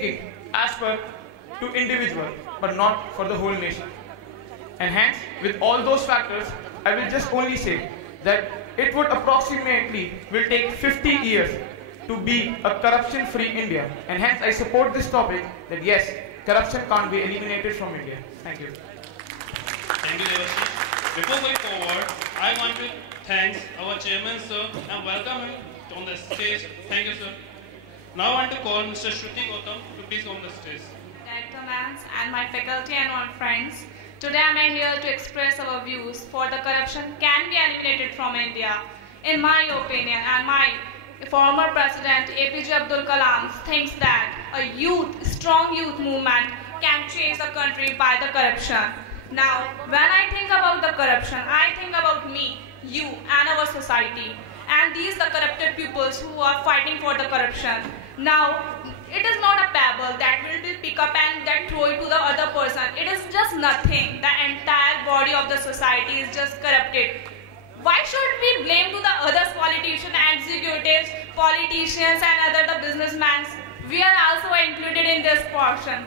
thinking as per to individual, but not for the whole nation. And hence, with all those factors, I will just only say that it would approximately will take 50 years to be a corruption-free India. And hence, I support this topic that yes, corruption can't be eliminated from India. Thank you. Thank you, Devashish. Before going forward, I want to thank our chairman, sir, and welcome him on the stage. Thank you, sir. Now I want to call Mr. Shruti Gautam to please on the stage. Director ma'am and my faculty and all friends, today I am here to express our views for the corruption can be eliminated from India. In my opinion, and my former president APJ Abdul Kalam thinks that a strong youth movement can change the country by the corruption. Now, when I think about the corruption, I think about me, you, and our society. And these the corrupted peoples who are fighting for the corruption. Now, it is not a pebble that will be pick up and then throw it to the other person. It is just nothing. The entire body of the society is just corrupted. Why should we blame to the other politicians, executives, politicians and other the businessmen? We are also included in this portion.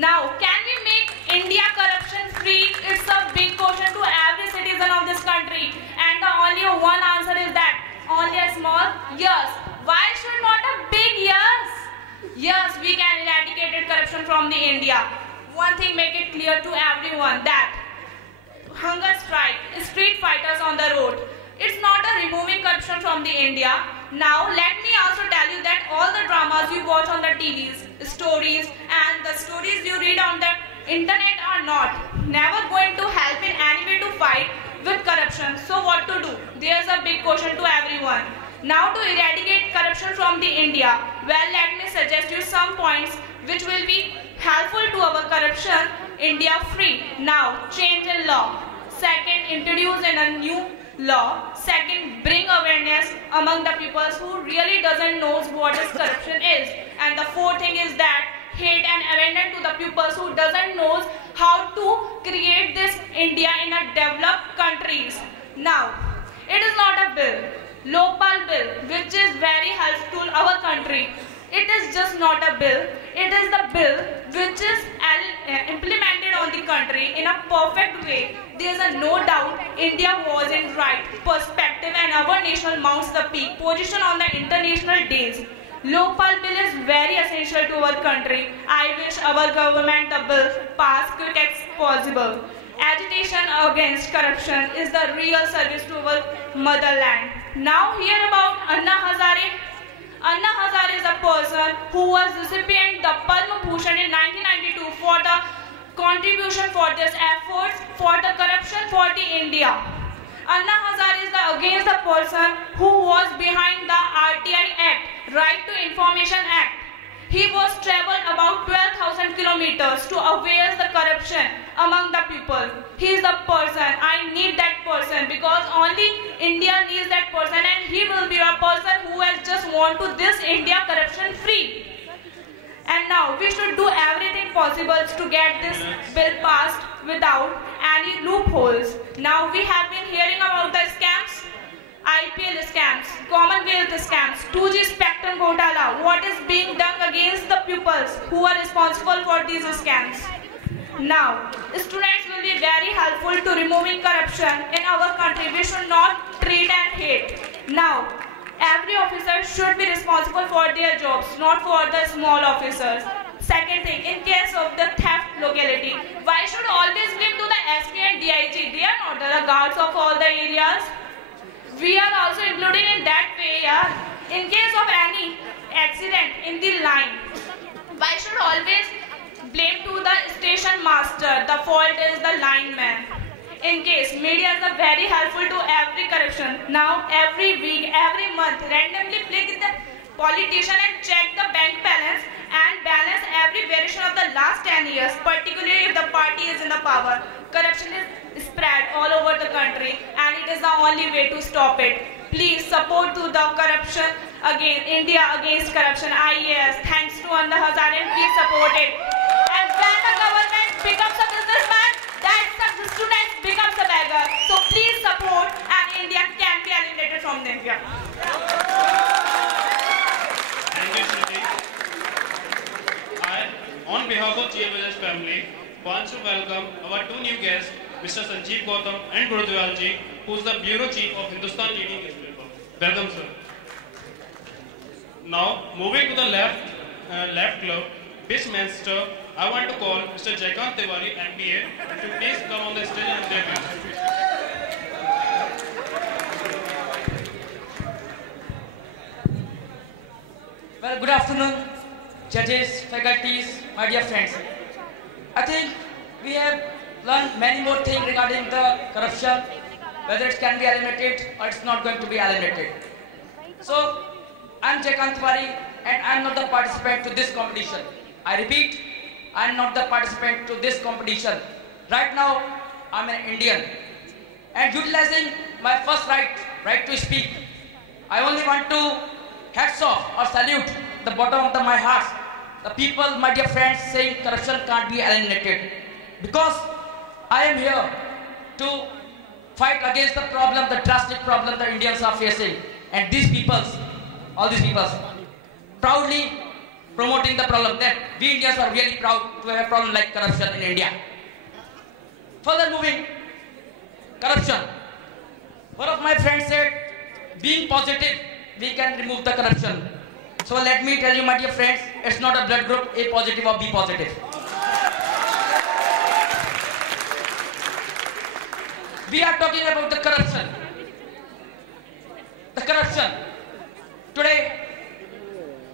Now, can we make India corruption free? It's a big question to every citizen of this country. And the only one answer is that only a small yes. Why should not a big yes? Yes, we can eradicate corruption from the India. One thing make it clear to everyone that hunger strike, street fighters on the road. It's not a removing corruption from the India. Now let me also tell you that all the dramas you watch on the TVs, stories and the stories you read on the internet are not never going to help in any way to fight with corruption. So what to do? There's a big question to everyone. Now to eradicate corruption from the India, well let me suggest you some points which will be helpful to our corruption India free. Now, change in law. Second, introduce in a new law. Second, bring awareness among the people who really doesn't know what is corruption is. And the fourth thing is that hate and abandon to the people who doesn't know how to create this India in a developed countries. Now, it is not a bill, Lokpal bill, which is very helpful to our country. It is just not a bill. It is the bill which is implemented on the country in a perfect way. There is no doubt India was in right perspective and our nation mounts the peak position on the international days. Lokpal bill is very essential to our country. I wish our government the bill pass quick as possible. Agitation against corruption is the real service to our motherland. Now hear about Anna Hazare. Anna Hazare is a person who was recipient the Padma Bhushan in 1992 for the contribution for this efforts for the corruption for the India. Anna Hazare is against the person who was behind the RTI Act, Right to Information Act. He was traveled about 12,000 kilometers to aware the corruption among the people. He is the person. I need that person because only India needs that person and he will be a person who has just want to this India corruption free. And now we should do everything possible to get this bill passed without any loopholes. Now we have been hearing about the scams. IPL scams, Commonwealth scams, 2G spectrum Ghotala, what is being done against the pupils who are responsible for these scams. Now, students will be very helpful to removing corruption in our country. We should not treat and hate. Now, every officer should be responsible for their jobs, not for the small officers. Second thing, in case of the theft locality, why should always blame to the SP and DIG? They are not the guards of all the areas. We are also included in that way, yeah. In case of any accident in the line, why should always blame to the station master? The fault is the lineman. In case media is very helpful to every corruption. Now every week, every month, randomly click the politician and check the bank balance and balance every variation of the last 10 years, particularly if the party is in the power. Corruption is spread all over the country and it is the only way to stop it. Please support to the corruption against India against corruption IAS. Thanks to Anna Hazare, please support it. And when the government becomes a businessman, that's the students becomes a beggar. So please support and India can be eliminated from India. Thank you, Shruti. I On behalf of G.L.Bajaj family, want to welcome our two new guests, Mr. Sanjeev Gautam and Gurudwal ji, who is the Bureau Chief of Hindustan leading newspaper. Welcome, sir. Now, moving to the left club, Pitchmaster, I want to call Mr. Jaikant Tiwari, MBA, to please come on the stage and their views. Well, good afternoon, judges, faculties, my dear friends. I think we have learned many more things regarding the corruption, whether it can be eliminated or it's not going to be eliminated. So, I'm Jaikant Tiwari and I'm not the participant to this competition. I repeat, I'm not the participant to this competition. Right now, I'm an Indian. And utilizing my first right to speak, I only want to hats off or salute the bottom of my heart, the people, my dear friends, saying corruption can't be eliminated. Because I am here to fight against the problem, the drastic problem the Indians are facing. And these peoples, all these peoples, proudly promoting the problem that we Indians are really proud to have a problem like corruption in India. Further moving, corruption. One of my friends said, being positive, we can remove the corruption. So let me tell you, my dear friends, it's not a blood group, A positive or B positive. We are talking about the corruption. The corruption. Today,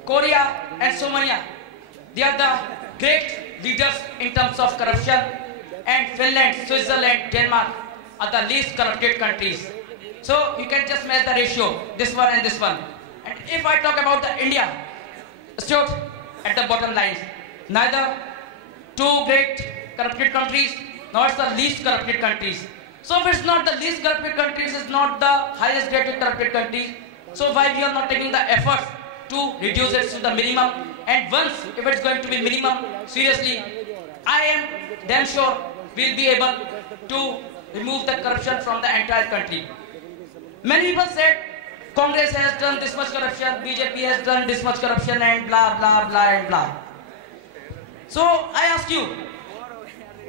Korea and Somalia, they are the great leaders in terms of corruption, and Finland, Switzerland, Denmark are the least corrupted countries. So you can just match the ratio, this one and this one. And if I talk about the India, stood at the bottom lines, neither two great corrupted countries, nor it's the least corrupted countries. So if it's not the least corrupted countries, it's not the highest rated corrupted countries, so why we are not taking the effort to reduce it to the minimum? And once, if it's going to be minimum, seriously, I am damn sure we'll be able to remove the corruption from the entire country. Many people said, Congress has done this much corruption, BJP has done this much corruption, and blah, blah, blah, and blah. So I ask you,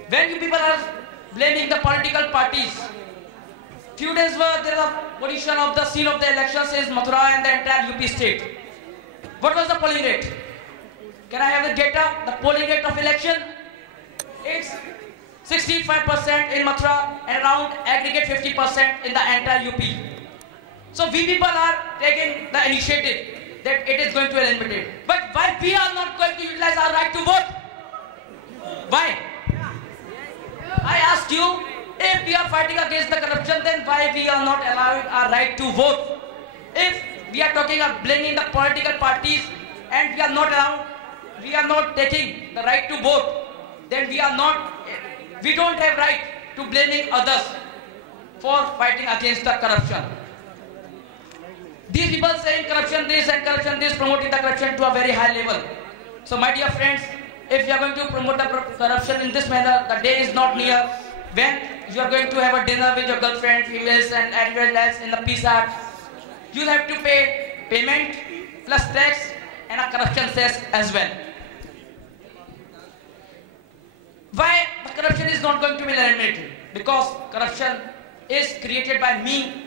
when you people are blaming the political parties, few days were there a position of the scene of the elections is Mathura and the entire UP state. What was the polling rate? Can I have the data? The polling rate of election? It's 65% in Mathura and around aggregate 50% in the entire UP. So we people are taking the initiative that it is going to eliminate it. But why we are not going to utilize our right to vote? Why? I ask you, if we are fighting against the corruption, then why we are not allowing our right to vote? If we are talking of blaming the political parties and we are not taking the right to vote, then we don't have right to blaming others for fighting against the corruption. These people saying corruption this and corruption this, promoting the corruption to a very high level. So my dear friends, if you are going to promote the corruption in this manner, the day is not near when you are going to have a dinner with your girlfriend, females and everyone else in the pizza. You will have to pay payment plus tax and a corruption cess as well. Why the corruption is not going to be eliminated? Because corruption is created by me